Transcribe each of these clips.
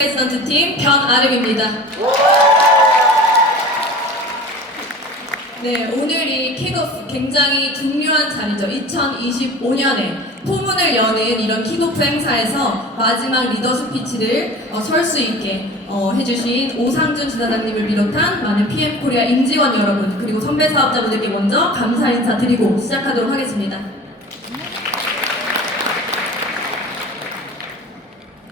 선수팀 변아름입니다. 네, 오늘이 킥오프 굉장히 중요한 자리죠. 2025년에 포문을 여는 이런 킥오프 행사에서 마지막 리더 스피치를 설 수 있게 해주신 오상준 지사장님을 비롯한 많은 PM코리아 임직원 여러분 그리고 선배 사업자분들께 먼저 감사 인사 드리고 시작하도록 하겠습니다.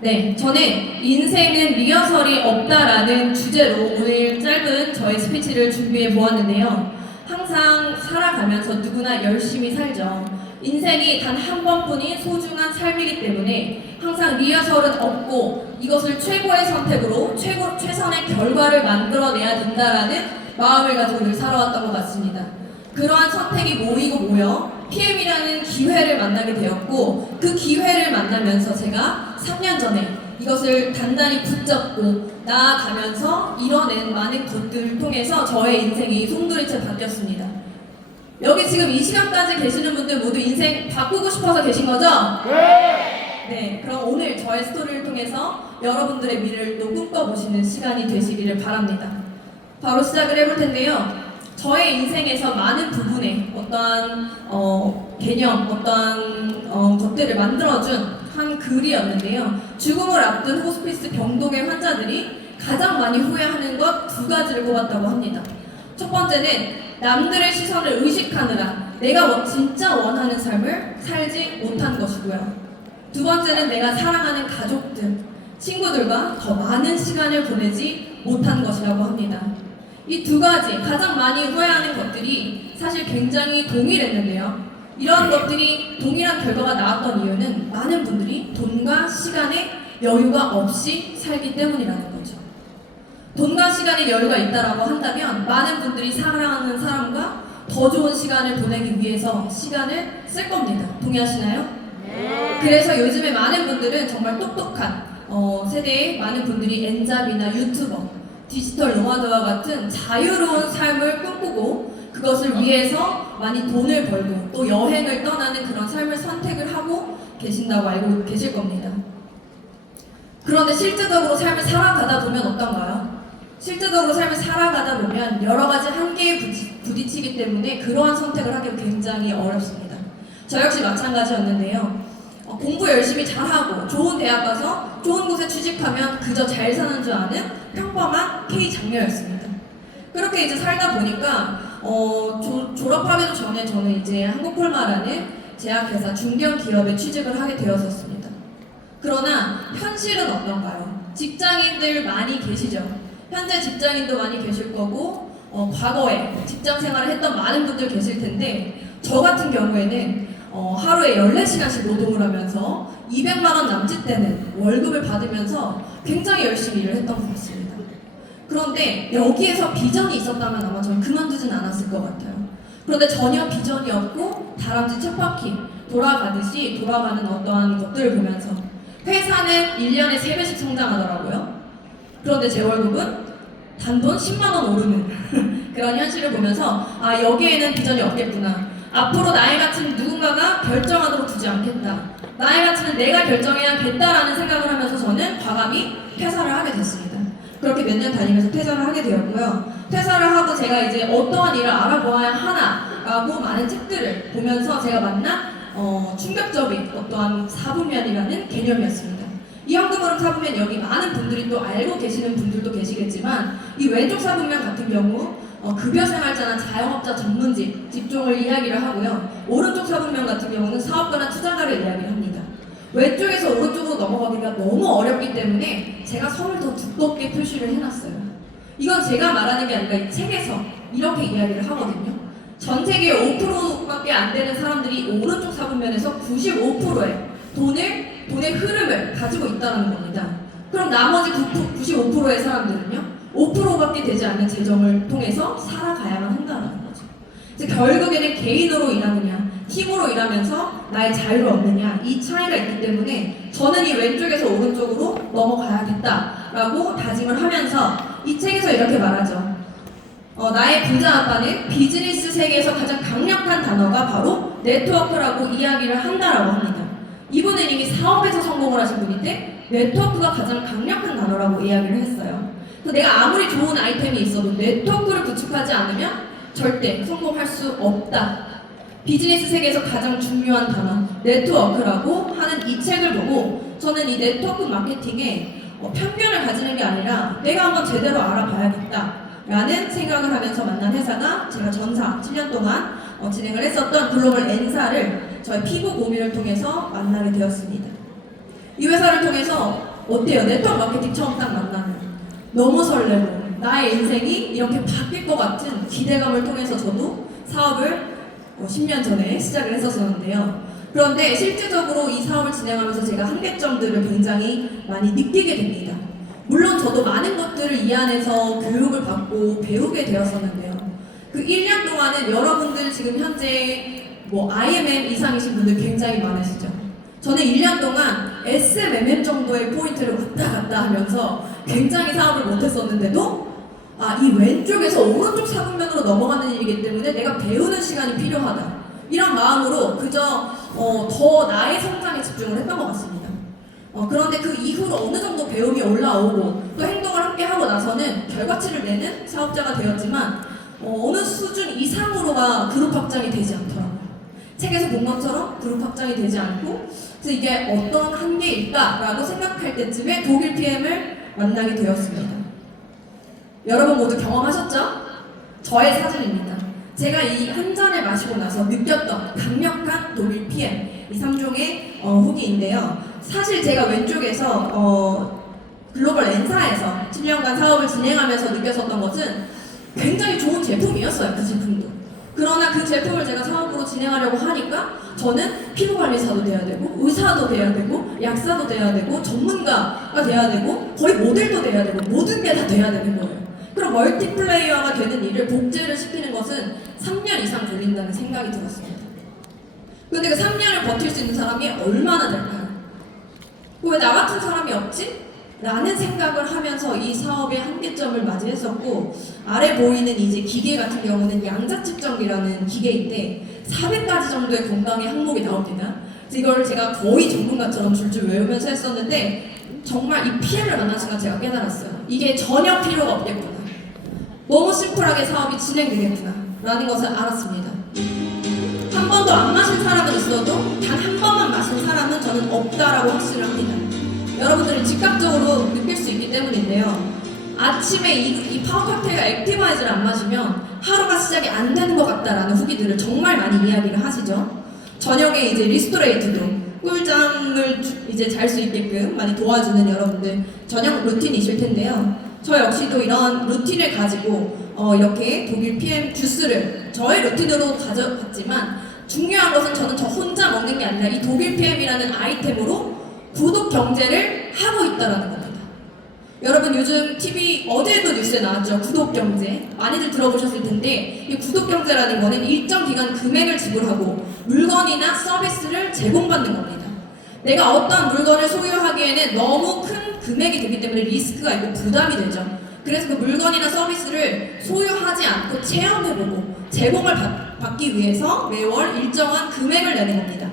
네, 저는 인생은 리허설이 없다라는 주제로 오늘 짧은 저의 스피치를 준비해 보았는데요. 항상 살아가면서 누구나 열심히 살죠. 인생이 단 한 번뿐인 소중한 삶이기 때문에 항상 리허설은 없고 이것을 최고의 선택으로 최선의 결과를 만들어내야 된다라는 마음을 가지고 늘 살아왔던 것 같습니다. 그러한 선택이 모여 PM이라는 기회를 만나게 되었고 그 기회를 만나면서 제가 3년 전에 이것을 단단히 붙잡고 나아가면서 이뤄낸 많은 것들을 통해서 저의 인생이 송두리째 바뀌었습니다. 여기 지금 이 시간까지 계시는 분들 모두 인생 바꾸고 싶어서 계신 거죠? 네, 그럼 오늘 저의 스토리를 통해서 여러분들의 미래를 또 꿈꿔보시는 시간이 되시기를 바랍니다. 바로 시작을 해볼 텐데요. 저의 인생에서 많은 부분에 어떠한 개념, 어떠한 것들을 만들어준 한 글이었는데요. 죽음을 앞둔 호스피스 병동의 환자들이 가장 많이 후회하는 것 두 가지를 꼽았다고 합니다. 첫 번째는 남들의 시선을 의식하느라 내가 진짜 원하는 삶을 살지 못한 것이고요. 두 번째는 내가 사랑하는 가족들, 친구들과 더 많은 시간을 보내지 못한 것이라고 합니다. 이 두 가지 가장 많이 후회하는 것들이 사실 굉장히 동일했는데요. 이런 것들이 동일한 결과가 나왔던 이유는 많은 분들이 돈과 시간에 여유가 없이 살기 때문이라는 거죠. 돈과 시간에 여유가 있다라고 한다면 많은 분들이 사랑하는 사람과 더 좋은 시간을 보내기 위해서 시간을 쓸 겁니다. 동의하시나요? 네. 그래서 요즘에 많은 분들은 정말 똑똑한 세대의 많은 분들이 엔잡이나 유튜버, 디지털 노마드와 같은 자유로운 삶을 꿈꾸고 그것을 위해서 많이 돈을 벌고 또 여행을 떠나는 그런 삶을 선택을 하고 계신다고 알고 계실 겁니다. 그런데 실제적으로 삶을 살아가다 보면 어떤가요? 실제적으로 삶을 살아가다 보면 여러 가지 한계에 부딪히기 때문에 그러한 선택을 하기 굉장히 어렵습니다. 저 역시 마찬가지였는데요. 공부 열심히 잘하고 좋은 대학 가서 좋은 곳에 취직하면 그저 잘 사는 줄 아는 평범한 K 장녀였습니다. 그렇게 이제 살다 보니까 졸업하기도 전에 저는 이제 한국콜마라는 제약회사 중견 기업에 취직을 하게 되었었습니다. 그러나 현실은 어떤가요? 직장인들 많이 계시죠? 현재 직장인도 많이 계실 거고 과거에 직장 생활을 했던 많은 분들 계실 텐데 저 같은 경우에는 하루에 14시간씩 노동을 하면서 200만 원 남짓되는 월급을 받으면서 굉장히 열심히 일을 했던 것 같습니다. 그런데 여기에서 비전이 있었다면 아마 저는 그만두진 않았을 것 같아요. 그런데 전혀 비전이 없고 다람쥐 쳇바퀴 돌아가듯이 돌아가는 어떠한 것들을 보면서 회사는 1년에 3배씩 성장하더라고요. 그런데 제 월급은 단돈 10만 원 오르는 그런 현실을 보면서 아, 여기에는 비전이 없겠구나. 앞으로 나의 가치는 누군가가 결정하도록 두지 않겠다. 나의 가치는 내가 결정해야겠다라는 생각을 하면서 저는 과감히 퇴사를 하게 됐습니다. 그렇게 몇 년 다니면서 퇴사를 하게 되었고요. 퇴사를 하고 제가 이제 어떠한 일을 알아보아야 하나라고 많은 책들을 보면서 제가 만난 충격적인 어떠한 사분면이라는 개념이었습니다. 이 현금흐름 사분면 여기 많은 분들이 또 알고 계시는 분들도 계시겠지만 이 왼쪽 사분면 같은 경우 급여생활자나 자영업자 전문직, 직종을 이야기를 하고요. 오른쪽 사분면 같은 경우는 사업가나 투자가를 이야기를 합니다. 왼쪽에서 오른쪽으로 넘어가기가 너무 어렵기 때문에 제가 선을 더 두껍게 표시를 해놨어요. 이건 제가 말하는 게 아니라 이 책에서 이렇게 이야기를 하거든요. 전 세계 5%밖에 안 되는 사람들이 오른쪽 사분면에서 95%의 돈의 흐름을 가지고 있다는 겁니다. 그럼 나머지 95%의 사람들은요? 5%밖에 되지 않는 재정을 통해서 살아가야만 한다는 거죠. 그래서 결국에는 개인으로 일하느냐, 팀으로 일하면서 나의 자유를 얻느냐 이 차이가 있기 때문에 저는 이 왼쪽에서 오른쪽으로 넘어가야겠다라고 다짐을 하면서 이 책에서 이렇게 말하죠. 나의 부자 아빠는 비즈니스 세계에서 가장 강력한 단어가 바로 네트워크라고 이야기를 한다라고 합니다. 이분은 이미 사업에서 성공을 하신 분인데 네트워크가 가장 강력한 단어라고 이야기를 했어요. 그래서 내가 아무리 좋은 아이템이 있어도 네트워크를 구축하지 않으면 절대 성공할 수 없다. 비즈니스 세계에서 가장 중요한 단어 네트워크라고 하는 이 책을 보고 저는 이 네트워크 마케팅에 편견을 가지는 게 아니라 내가 한번 제대로 알아봐야겠다 라는 생각을 하면서 만난 회사가 제가 전사 7년 동안 진행을 했었던 글로벌 N사를 저희 피부 고민을 통해서 만나게 되었습니다. 이 회사를 통해서 어때요? 네트워크 마케팅 처음 딱 만나면 너무 설레고 나의 인생이 이렇게 바뀔 것 같은 기대감을 통해서 저도 사업을 10년 전에 시작을 했었는데요. 그런데 실질적으로 이 사업을 진행하면서 제가 한계점들을 굉장히 많이 느끼게 됩니다. 물론 저도 많은 것들을 이 안에서 교육을 받고 배우게 되었었는데요. 그 1년 동안은 여러분들 지금 현재 IMM 이상이신 분들 굉장히 많으시죠. 저는 1년 동안 SMMM 정도의 포인트를 왔다 갔다 하면서 굉장히 사업을 못했었는데도 이 왼쪽에서 오른쪽 사분면으로 넘어가는 일이기 때문에 내가 배우는 시간이 필요하다. 이런 마음으로 그저 더 나의 성장에 집중을 했던 것 같습니다. 그런데 그 이후로 어느 정도 배움이 올라오고 또 행동을 함께 하고 나서는 결과치를 내는 사업자가 되었지만 어느 수준 이상으로가 그룹 확장이 되지 않더라고요. 책에서 본 것처럼 그룹 확장이 되지 않고 그래서 이게 어떤 한계일까라고 생각할 때쯤에 독일 PM을 만나게 되었습니다. 여러분 모두 경험하셨죠? 저의 사진입니다. 제가 이 한 잔을 마시고 나서 느꼈던 강력한 독일 PM 이 3종의 후기인데요. 사실 제가 왼쪽에서 글로벌 N사에서 7년간 사업을 진행하면서 느꼈었던 것은 굉장히 좋은 제품이었어요. 그 제품도. 그러나 그 제품을 제가 사업으로 진행하려고 하니까 저는 피부관리사도 돼야 되고 의사도 돼야 되고 약사도 돼야 되고 전문가가 돼야 되고 거의 모델도 돼야 되고 모든 게 다 돼야 되는 거예요. 그럼 멀티플레이어가 되는 일을 복제를 시키는 것은 3년 이상 걸린다는 생각이 들었습니다. 그런데 그 3년을 버틸 수 있는 사람이 얼마나 될까요? 왜 나 같은 사람이 없지? 라는 생각을 하면서 이 사업의 한계점을 맞이했었고 아래 보이는 이제 기계 같은 경우는 양자 측정기라는 기계인데 400가지 정도의 건강의 항목이 나옵니다. 그래서 이걸 제가 거의 전문가처럼 줄줄 외우면서 했었는데 정말 이 PM을 만난 순간 제가 깨달았어요. 이게 전혀 필요가 없겠구나. 너무 심플하게 사업이 진행되겠구나 라는 것을 알았습니다. 한 번도 안 마신 사람은 있어도 단 한 번만 마신 사람은 저는 없다라고 확신을 합니다. 여러분들이 즉각적으로 느낄 수 있기 때문인데요. 아침에 이 파워 칵테일 액티바이저를 안 마시면 하루가 시작이 안 되는 것 같다라는 후기들을 정말 많이 이야기를 하시죠. 저녁에 이제 리스토레이트도 꿀잠을 이제 잘 수 있게끔 많이 도와주는 여러분들 저녁 루틴이실 텐데요. 저 역시도 이런 루틴을 가지고 이렇게 독일 PM 주스를 저의 루틴으로 가져갔지만 중요한 것은 저는 저 혼자 먹는 게 아니라 이 독일 PM이라는 아이템으로 구독 경제를 하고 있다는 겁니다. 여러분 요즘 TV 어제도 뉴스에 나왔죠. 구독 경제 많이들 들어보셨을 텐데 이 구독 경제라는 거는 일정 기간 금액을 지불하고 물건이나 서비스를 제공받는 겁니다. 내가 어떤 물건을 소유하기에는 너무 큰 금액이 되기 때문에 리스크가 있고 부담이 되죠. 그래서 그 물건이나 서비스를 소유하지 않고 체험해보고 제공을 받기 위해서 매월 일정한 금액을 내는 겁니다.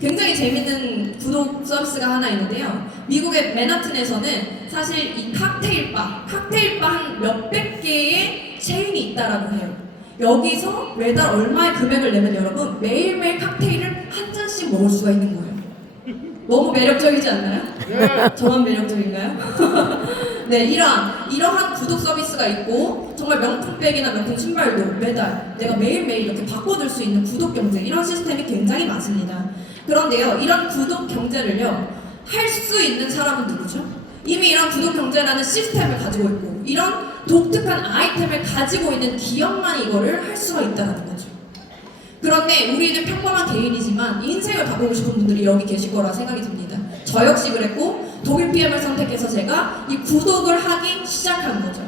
굉장히 재밌는 구독 서비스가 하나 있는데요. 미국의 맨하튼에서는 사실 이 칵테일바 한 몇백 개의 체인이 있다라고 해요. 여기서 매달 얼마의 금액을 내면 여러분 매일매일 칵테일을 한 잔씩 먹을 수가 있는 거예요. 너무 매력적이지 않나요? 네. 저만 매력적인가요? 네, 이러한 구독 서비스가 있고 정말 명품 백이나 명품 신발도 매달 내가 매일매일 이렇게 바꿔줄 수 있는 구독 경제 이런 시스템이 굉장히 많습니다. 그런데요, 이런 구독 경제를요 할 수 있는 사람은 누구죠? 이미 이런 구독 경제라는 시스템을 가지고 있고 이런 독특한 아이템을 가지고 있는 기업만이 이거를 할 수가 있다는 거죠. 그런데 우리는 평범한 개인이지만 인생을 바꾸고 싶은 분들이 여기 계실 거라 생각이 듭니다. 저 역시 그랬고 독일 PM을 선택해서 제가 이 구독을 하기 시작한 거죠.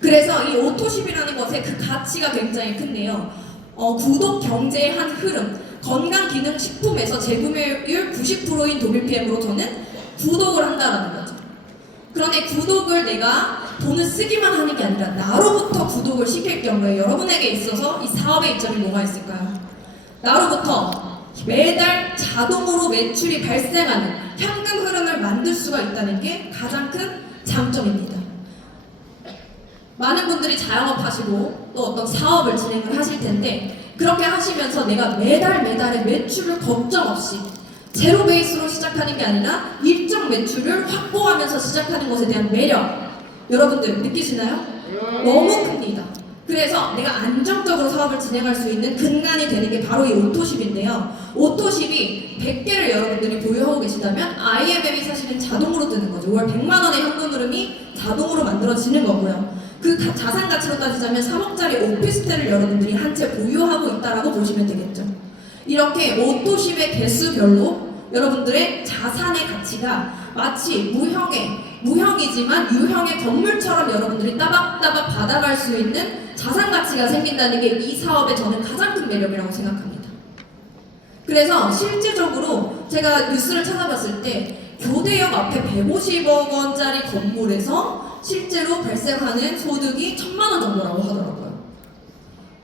그래서 이 오토십이라는 것의 그 가치가 굉장히 큰데요. 구독 경제의 한 흐름, 건강기능식품에서 재구매율 90%인 독일 PM으로 저는 구독을 한다는 거죠. 그런데 구독을 내가 돈을 쓰기만 하는 게 아니라 나로부터 구독을 시킬 경우에 여러분에게 있어서 이 사업의 이점이 뭐가 있을까요? 나로부터 매달 자동으로 매출이 발생하는 현금 흐름을 만들 수가 있다는 게 가장 큰 장점입니다. 많은 분들이 자영업 하시고 또 어떤 사업을 진행을 하실 텐데 그렇게 하시면서 내가 매달의 매출을 걱정 없이 제로 베이스로 시작하는 게 아니라 일정 매출을 확보하면서 시작하는 것에 대한 매력 여러분들 느끼시나요? 너무 큽니다. 그래서 내가 안정적으로 사업을 진행할 수 있는 근간이 되는 게 바로 이 오토십인데요. 오토십이 100개를 여러분들이 보유하고 계시다면 IMM이 사실은 자동으로 뜨는 거죠. 월 100만 원의 현금 흐름이 자동으로 만들어지는 거고요. 그 자산 가치로 따지자면 3억짜리 오피스텔을 여러분들이 한 채 보유하고 있다라고 보시면 되겠죠. 이렇게 오토십의 개수별로 여러분들의 자산의 가치가 마치 무형이지만 유형의 건물처럼 여러분들이 따박따박 받아갈 수 있는 자산 가치가 생긴다는 게 이 사업의 저는 가장 큰 매력이라고 생각합니다. 그래서 실질적으로 제가 뉴스를 찾아봤을 때 교대역 앞에 150억 원짜리 건물에서 실제로 발생하는 소득이 1,000만 원 정도라고 하더라고요.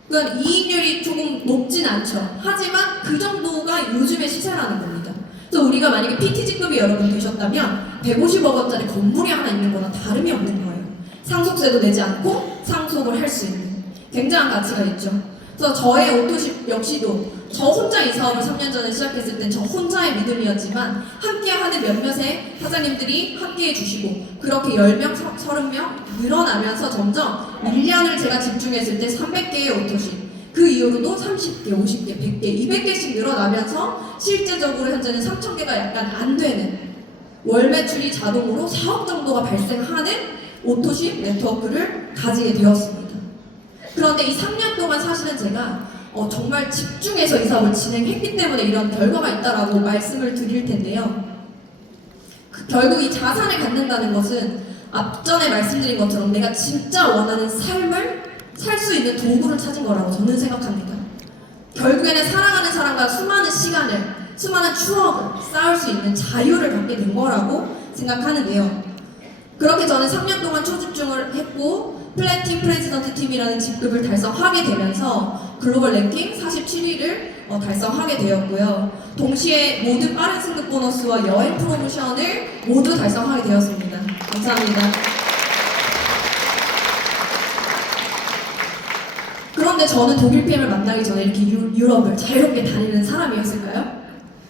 그러니까 이익률이 조금 높진 않죠. 하지만 그 정도가 요즘의 시세라는 겁니다. 그래서 우리가 만약에 PTG급이 여러분 되셨다면 150억 원짜리 건물이 하나 있는 거나 다름이 없는 거예요. 상속세도 내지 않고 상속을 할 수 있는 굉장한 가치가 있죠. 그래서 저의 오토십 역시도 저 혼자 이 사업을 3년 전에 시작했을 땐 저 혼자의 믿음이었지만 함께 하는 몇몇의 사장님들이 함께 해주시고 그렇게 10명, 30명 늘어나면서 점점 1년을 제가 집중했을 때 300개의 오토십 그 이후로도 30개, 50개, 100개, 200개씩 늘어나면서 실제적으로 현재는 3,000개가 약간 안 되는 월 매출이 자동으로 4억 정도가 발생하는 오토십 네트워크를 가지게 되었습니다. 그런데 이 3년 동안 사실은 제가 정말 집중해서 이 사업을 진행했기 때문에 이런 결과가 있다라고 말씀을 드릴 텐데요. 결국 이 자산을 갖는다는 것은 앞전에 말씀드린 것처럼 내가 진짜 원하는 삶을 살 수 있는 도구를 찾은 거라고 저는 생각합니다. 결국에는 사랑하는 사람과 수많은 시간을, 수많은 추억을 쌓을 수 있는 자유를 갖게 된 거라고 생각하는데요. 그렇게 저는 3년 동안 초집중을 했고 플래팅 프레지던트 팀이라는 직급을 달성하게 되면서 글로벌 랭킹 47위를 달성하게 되었고요. 동시에 모든 빠른 승급 보너스와 여행 프로모션을 모두 달성하게 되었습니다. 감사합니다. 그런데 저는 독일 PM을 만나기 전에 이렇게 유럽을 자유롭게 다니는 사람이었을까요?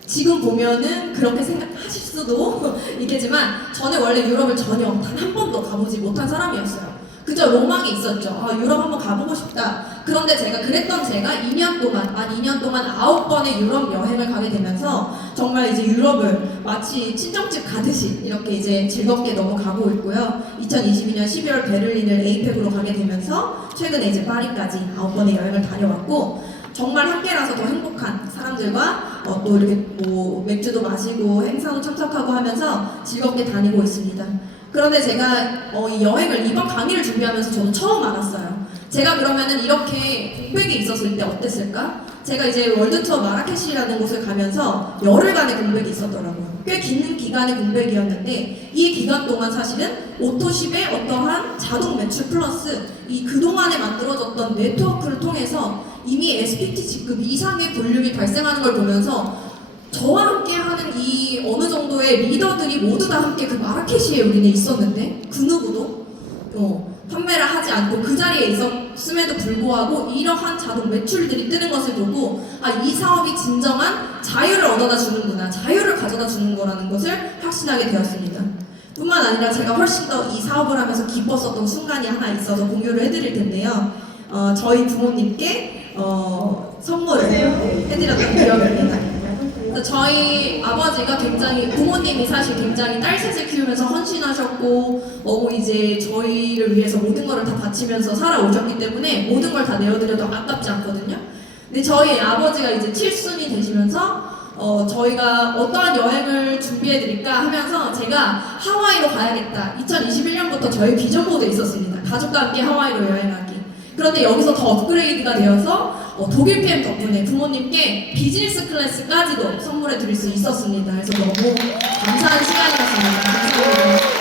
지금 보면은 그렇게 생각하실 수도 있겠지만 저는 원래 유럽을 전혀 단 한 번도 가보지 못한 사람이었어요. 그저 로망이 있었죠. 유럽 한번 가보고 싶다. 그런데 제가 2년 동안 9번의 유럽 여행을 가게 되면서 정말 이제 유럽을 마치 친정집 가듯이 이렇게 이제 즐겁게 넘어가고 있고요. 2022년 12월 베를린을 에이펙으로 가게 되면서 최근에 이제 파리까지 9번의 여행을 다녀왔고 정말 함께라서 더 행복한 사람들과 또 이렇게 뭐 맥주도 마시고 행사도 참석하고 하면서 즐겁게 다니고 있습니다. 그런데 제가 이 여행을 이번 강의를 준비하면서 저도 처음 알았어요. 제가 그러면은 이렇게 공백이 있었을 때 어땠을까? 제가 이제 월드투어 마라케시라는 곳을 가면서 열흘간의 공백이 있었더라고요. 꽤 긴 기간의 공백이었는데 이 기간 동안 사실은 오토십의 어떠한 자동 매출 플러스 이 그동안에 만들어졌던 네트워크를 통해서 이미 SPT 직급 이상의 볼륨이 발생하는 걸 보면서 저와 함께 하는 이 어느 정도의 리더들이 모두 다 함께 그 마라케시에 우리는 있었는데 그 누구도 판매를 하지 않고 그 자리에 있었음에도 불구하고 이러한 자동 매출들이 뜨는 것을 보고 이 사업이 진정한 자유를 얻어다 주는구나, 자유를 가져다 주는 거라는 것을 확신하게 되었습니다. 뿐만 아니라 제가 훨씬 더 이 사업을 하면서 기뻤었던 순간이 하나 있어서 공유를 해드릴 텐데요. 저희 부모님께 선물을 해드렸던 기억입니다. 저희 아버지가 부모님이 사실 굉장히 딸셋을 키우면서 헌신하셨고 너무 이제 저희를 위해서 모든 거를 다 바치면서 살아오셨기 때문에 모든 걸 다 내어드려도 아깝지 않거든요. 근데 저희 아버지가 이제 칠순이 되시면서 저희가 어떠한 여행을 준비해드릴까 하면서 제가 하와이로 가야겠다. 2021년부터 저희 비전보드에 있었습니다. 가족과 함께 하와이로 여행하기. 그런데 여기서 더 업그레이드가 되어서 독일 PM 덕분에 부모님께 비즈니스 클래스까지도 선물해 드릴 수 있었습니다. 그래서 너무 감사한 시간이었습니다. 감사합니다.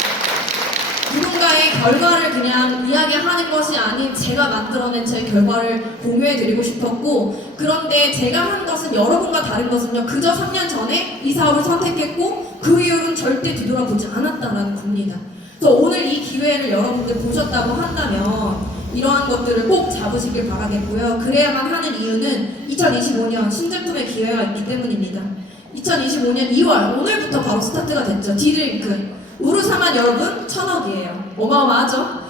누군가의 결과를 그냥 이야기하는 것이 아닌 제가 만들어낸 제 결과를 공유해드리고 싶었고, 그런데 제가 한 것은 여러분과 다른 것은요, 그저 3년 전에 이 사업을 선택했고 그 이후로는 절대 뒤돌아보지 않았다는 겁니다. 그래서 오늘 이 기회를 여러분들 보셨다고 한다면 이러한 것들을 꼭 잡으시길 바라겠고요. 그래야만 하는 이유는 2025년 신제품의 기회가 있기 때문입니다. 2025년 2월 오늘부터 바로 스타트가 됐죠. 디드링크 우르사만 여러분 1,000억이에요. 어마어마하죠?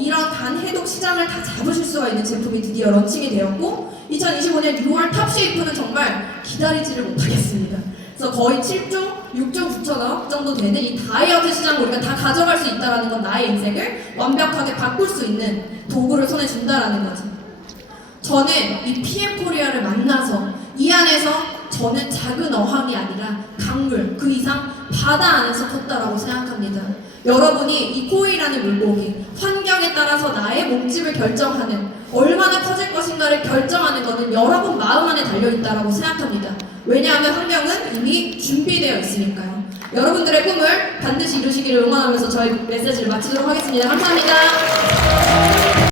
이런 간 해독 시장을 다 잡으실 수가 있는 제품이 드디어 런칭이 되었고 2025년 6월 탑쉐이프는 정말 기다리지를 못하겠습니다. 그래서 거의 7조, 6조 9천억 정도 되는 이 다이어트 시장을 우리가 다 가져갈 수 있다는 건 나의 인생을 완벽하게 바꿀 수 있는 도구를 손에 준다라는 거죠. 저는 이 PM코리아를 만나서 이 안에서 저는 작은 어항이 아니라 강물, 그 이상 바다 안에서 컸다라고 생각합니다. 여러분이 이 코이라는 물고기, 환경에 따라서 나의 몸집을 결정하는, 얼마나 커질 것인가를 결정하는 것은 여러분 마음 안에 달려있다라고 생각합니다. 왜냐하면 환경은 이미 준비되어 있으니까요. 여러분들의 꿈을 반드시 이루시기를 응원하면서 저희 메시지를 마치도록 하겠습니다. 감사합니다.